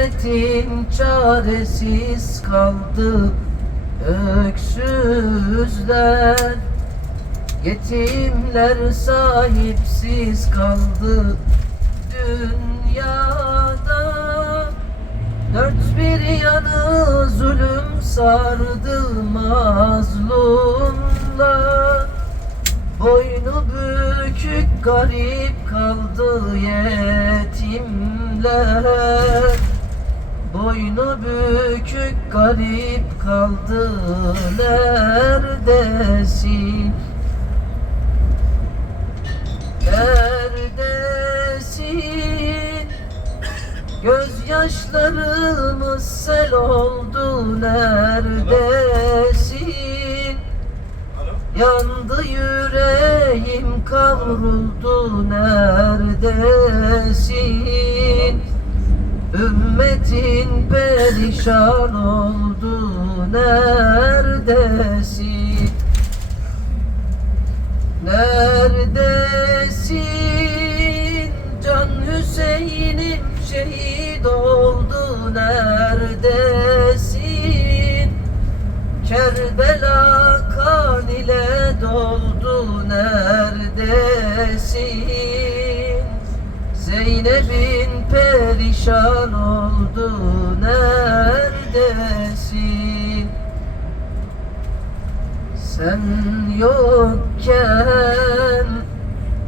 Ümmetin çaresiz kaldı Öksüzler. Yetimler sahipsiz kaldı Dünyada. Dört bir yanı zulüm sardı mazlumlar. Boynu bükük garip kaldı yetimler Boynu bükük garip kaldı neredesin? Neredesin? Gözyaşlarımız sel oldu neredesin? Yandı yüreğim kavruldu neredesin? Ümmetin perişan oldu neredesin? Neredesin? Can Hüseyin'im şehit oldu neredesin? Kerbela kan ile doldu neredesin? Zeynep'in perişan Sen yokken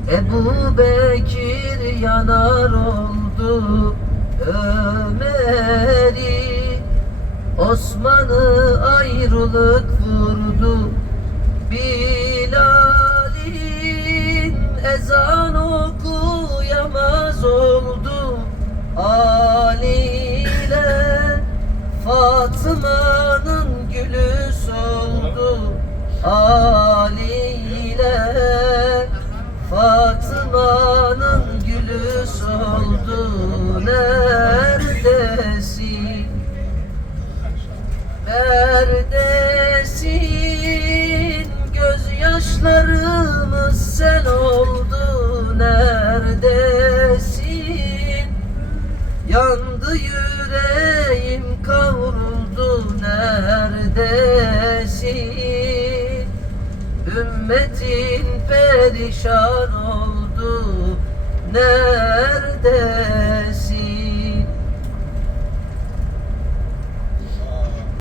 Ebu Bekir yanar oldu Ömer'i. Osman'ı ayrılık vurdu. Bilal'in ezan okuyamaz oldu. Ali ile Fatıma'nın gülü soldu Ali ile Fatıma'nın gülü soldu Neredesin? Neredesin? Gözyaşlarımız sel oldu Neredesin? Yandı Ümmetin perişan oldu Neredesin?